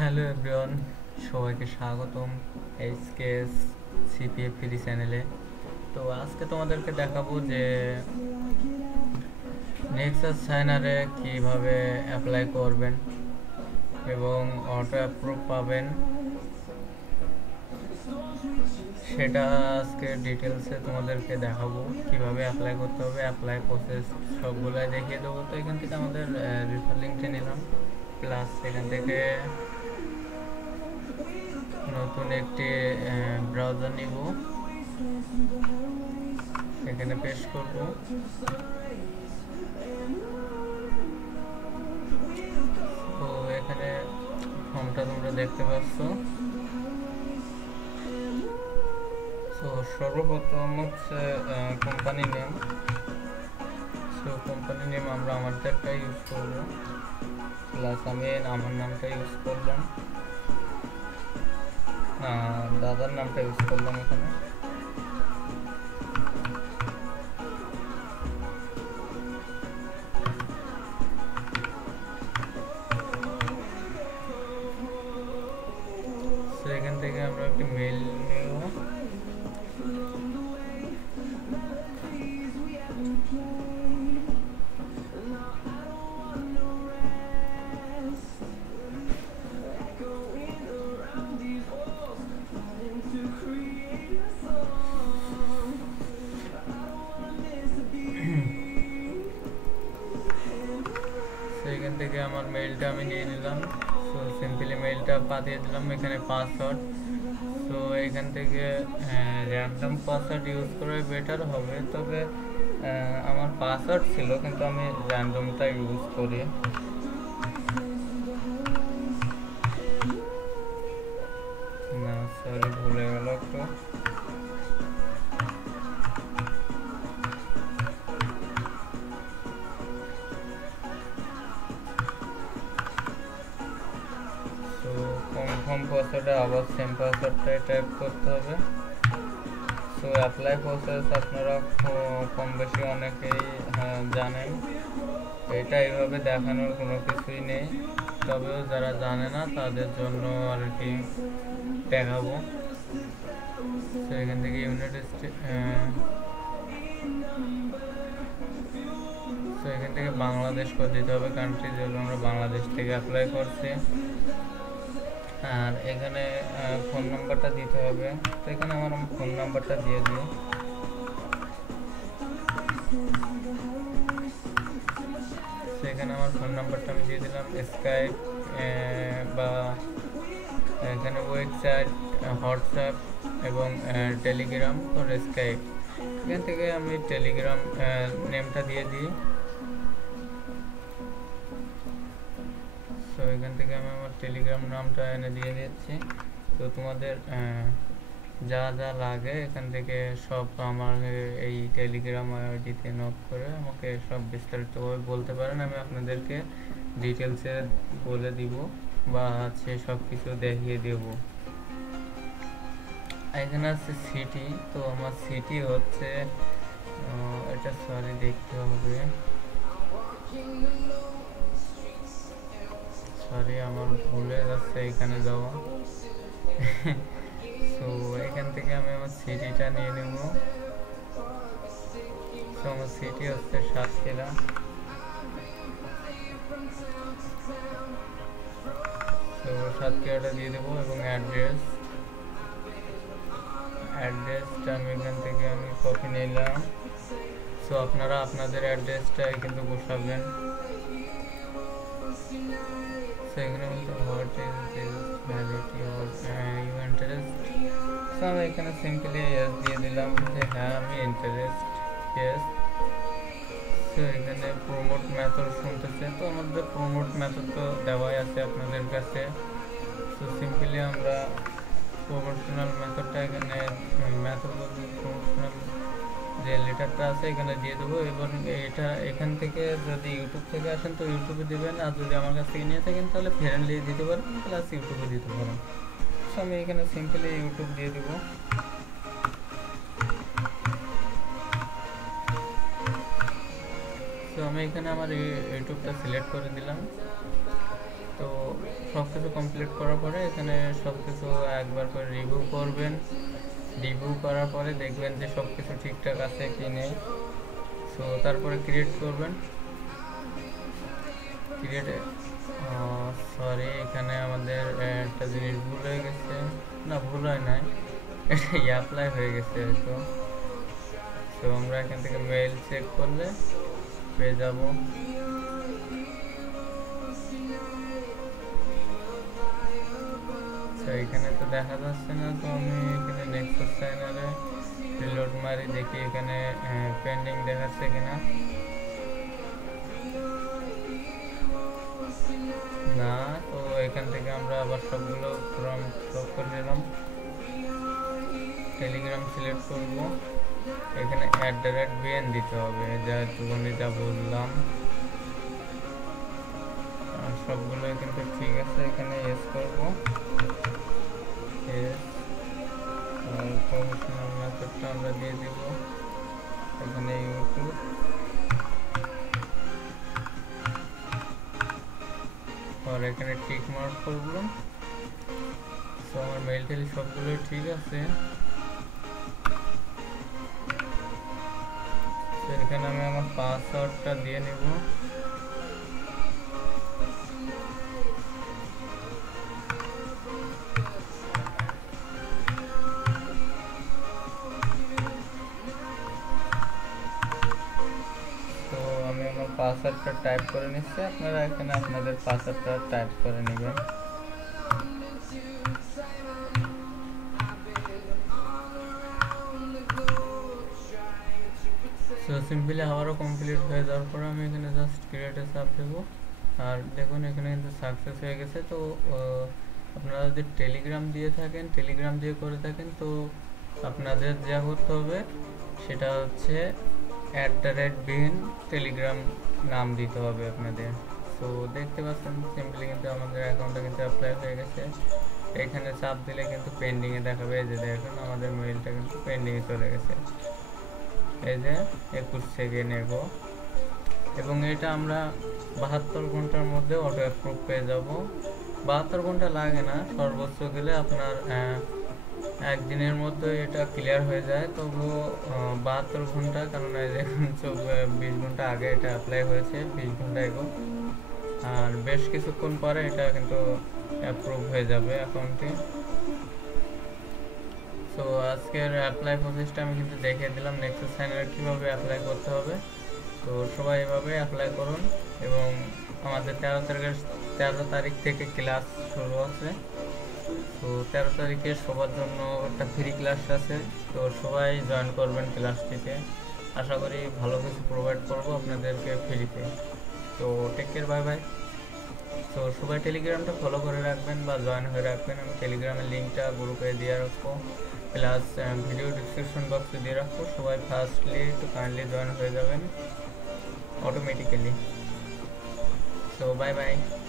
Hello everyone, সবাইকে স্বাগতম এইচকেএস CPF free চ্যানেলে। তো আজকে তোমাদেরকে দেখাবো যে নেক্সাস সাইনারে কিভাবে অ্যাপ্লাই করবেন এবং অটো অ্যাপ্রুভ পাবেন, সেটা আজকে ডিটেলসে তোমাদেরকে দেখাবো। কিভাবে অ্যাপ্লাই করতে হবে, অ্যাপ্লাই প্রসেস সবগুলাই দেখিয়ে দেবো। তো এখান থেকে আমাদের রেফার লিঙ্কটা নিলাম, প্লাস এখান থেকে নতুন একটি ব্রাউজার নিব, এখানে পেস্ট করব। তো এখানে ফর্মটা তোমরা দেখতে পাচ্ছ। তো সর্বপ্রথম হচ্ছে company name. So company name আমরা আমাদেরটা ইউজ করব, প্লাস আমি আমার নামটা ইউজ করলাম, দাদার নামটা ইউজ করলাম এখানে। তো এখান থেকে আমরা একটি মেইল নেব। এখান থেকে আমার মেইলটা আমি নিয়ে নিলাম। সো সিম্পলি মেইলটা পাঠিয়ে দিলাম, এখানে পাসওয়ার্ড। সো এখান থেকে র্যান্ডম পাসওয়ার্ড ইউজ করে বেটার হবে, তবে আমার পাসওয়ার্ড ছিল কিন্তু আমি র্যান্ডমটা ইউজ করি। না সরি, ভুলে গেল একটু। তো কনফার্ম পাসওয়ার্ডে আবার সেম পাসওয়ার্ডটাই টাইপ করতে হবে। সো অ্যাপ্লাই প্রসেস আপনারা কম বেশি অনেকেই জানেন, এটা এইভাবে দেখানোর কোনো কিছুই নেই, তবেও যারা জানে না তাদের জন্য আর কি দেখাবো। তো এখান থেকে তো এখান থেকে বাংলাদেশ করে দিতে হবে কান্ট্রি, যেহেতু আমরা বাংলাদেশ থেকে অ্যাপ্লাই করছি। আর এখানে ফোন নাম্বারটা দিতে হবে। তো এখানে আমার ফোন নাম্বারটা দিয়ে দিই। সেখানে আমার ফোন নাম্বারটা আমি দিয়ে দিলাম। স্কাইপ বা এখানে ওয়েবসাইট, হোয়াটসঅ্যাপ এবং টেলিগ্রাম ফর স্কাইপ। এখান থেকে আমি টেলিগ্রাম নেমটা দিয়ে দিই। তো এখান থেকে আমি আমার টেলিগ্রাম নামটা এনে দিয়ে দিচ্ছি। তো তোমাদের যা যা লাগে এখান থেকে সব আমার এই টেলিগ্রাম আইডিতে নোট করে আমাকে সব বিস্তারিতভাবে বলতে পারেন, আমি আপনাদেরকে ডিটেলসে বলে দিব বা আছে সব কিছু দেখিয়ে দেব। এখানে আছে সিটি। তো আমার সিটি হচ্ছে এটা সরি দেখতে হবে, সরি আমার ভুলে যাচ্ছে এখানে যাওয়া। তো এখান থেকে আমি আমার সিটিটা নিয়ে নেব। তো আমার সিটি হচ্ছে সাতক্ষীরা। তো সাতক্ষীরাটা দিয়ে দেবো এবং অ্যাড্রেসটা আমি এখান থেকে আমি কপি নিলাম। সো আপনারা আপনাদের অ্যাড্রেসটা কিন্তু বসাবেন। সো এখানে বলতে what is this validity or you interest. So আমি এখানে সিম্পলি ইয়েস দিয়ে দিলাম যে হ্যাঁ আমি ইন্টারেস্ট, ইয়েস। তো এখানে প্রমোট মেথড শুনতেছে, তো আমাদের প্রমোট মেথড তো দেওয়াই আছে আপনাদের কাছে। তো সিম্পলি আমরা প্রমোশনাল মেথডটা এখানে প্রমোশনাল যে লেটারটা আছে এখানে দিয়ে দেবো। এবং এটা এখান থেকে যদি ইউটিউব থেকে আসেন তো ইউটিউবে দেবেন, আর যদি আমার কাছ থেকে নিয়ে থাকেন তাহলে ফ্রেন্ডলি দিতে পারেন, প্লাস ইউটিউবে দিতে পারেন। তো আমি এখানে সিম্পলি ইউটিউব দিয়ে দেবো। তো আমি এখানে আমার ইউটিউবটা সিলেক্ট করে দিলাম। তো সব কিছু কমপ্লিট করার পরে এখানে সব কিছু একবার করে রিভিউ করবেন। রিভিউ করার পরে দেখবেন যে সব কিছু ঠিকঠাক আছে কি নেই। সো তারপরে ক্রিয়েট করবেন। ক্রিয়েটে সরি, এখানে আমাদের একটা জিনিস ভুল হয়ে গেছে। না, ভুল হয় নাই, এটা অ্যাপ্লাই হয়ে গেছে হয়তো। তো আমরা এখান থেকে মেইল চেক করলে পেয়ে যাব। এখানে তো দেখা যাচ্ছে না, তো আমি এখানে নেক্সাস সাইনারে রিলোড মারি, দেখি এখানে পেন্ডিং দেখাচ্ছে কিনা। না, তো এখান থেকে আমরা আবার সবগুলো ফর্ম স্টপ করে নিলাম। টেলিগ্রাম সিলেক্ট করব, এখানে @vn দিতে হবে, যেহেতু যা বললাম। সবগুলোই কিন্তু ঠিক আছে। এখানে এস করব, এস আর প্রমোশনাল মেথডটা আমরা দিয়ে দিব এখানে ইউটিউব। আর এখানে টিক মার্ক করব। তো আমার মেইল টেল সবগুলো ঠিক আছে। এখানে আমি আমার পাসওয়ার্ডটা দিয়ে নেব। পাসওয়ার্ডটা টাইপ করে নিচ্ছে, আপনারা এখানে আপনাদের পাসওয়ার্ডটা টাইপ করে নেবেন। সো সিম্পলি আবারও কমপ্লিট হয়ে যাওয়ার পরে আমি এখানে জাস্ট ক্রিয়েটে চাপ দেবো। আর দেখুন এখানে কিন্তু সাকসেস হয়ে গেছে। তো আপনারা যদি টেলিগ্রাম দিয়ে থাকেন, টেলিগ্রাম দিয়ে করে থাকেন, তো আপনাদের যা করতে হবে সেটা হচ্ছে @vn টেলিগ্রাম নাম দিতে হবে আপনাদের। সো দেখতে পাচ্ছেন সিম্পলি কিন্তু আমাদের অ্যাকাউন্টটা কিন্তু অ্যাপ্লাই হয়ে গেছে। এখানে চাপ দিলে কিন্তু পেন্ডিংয়ে দেখাবে, এই যে দেখুন আমাদের মেইলটা কিন্তু পেন্ডিংয়ে চলে গেছে, এই যে 21 সেকেন্ড এগো। এবং এটা আমরা 72 ঘন্টার মধ্যে অটো অ্যাপ্রুভ পেয়ে যাব। 72 ঘন্টা লাগে না, সর্বোচ্চ গেলে আপনার একদিনের মধ্যে এটা ক্লিয়ার হয়ে যায়। তবুও 72 ঘন্টা, কারণ এখন 20 ঘন্টা আগে এটা অ্যাপ্লাই হয়েছে, 20 ঘন্টা এগো। আর বেশ কিছুক্ষণ পরে এটা কিন্তু অ্যাপ্রুভ হয়ে যাবে অ্যাকাউন্টে। তো আজকের অ্যাপ্লাই প্রসেসটা আমি কিন্তু দেখিয়ে দিলাম নেক্সাস সাইনারে কীভাবে অ্যাপ্লাই করতে হবে। তো সবাই এভাবে অ্যাপ্লাই করুন। এবং আমাদের 13 তারিখ থেকে ক্লাস শুরু হচ্ছে। তো 13 তারিখে সবার জন্য একটা ফ্রি ক্লাস আছে, তো সবাই জয়েন করবেন ক্লাসটিতে। আশা করি ভালো কিছু প্রোভাইড করবো আপনাদেরকে ফ্রিতে। তো টেক কেয়ার, বাই বাই। তো সবাই টেলিগ্রামটা ফলো করে রাখবেন বা জয়েন হয়ে রাখবেন। আমি টেলিগ্রামের লিঙ্কটা গ্রুপে দিয়ে রাখবো, প্লাস ভিডিও ডিসক্রিপশন বক্সে দিয়ে রাখবো। সবাই ফার্স্টলি একটু কাইন্ডলি জয়েন হয়ে যাবেন অটোমেটিক্যালি। So bye bye.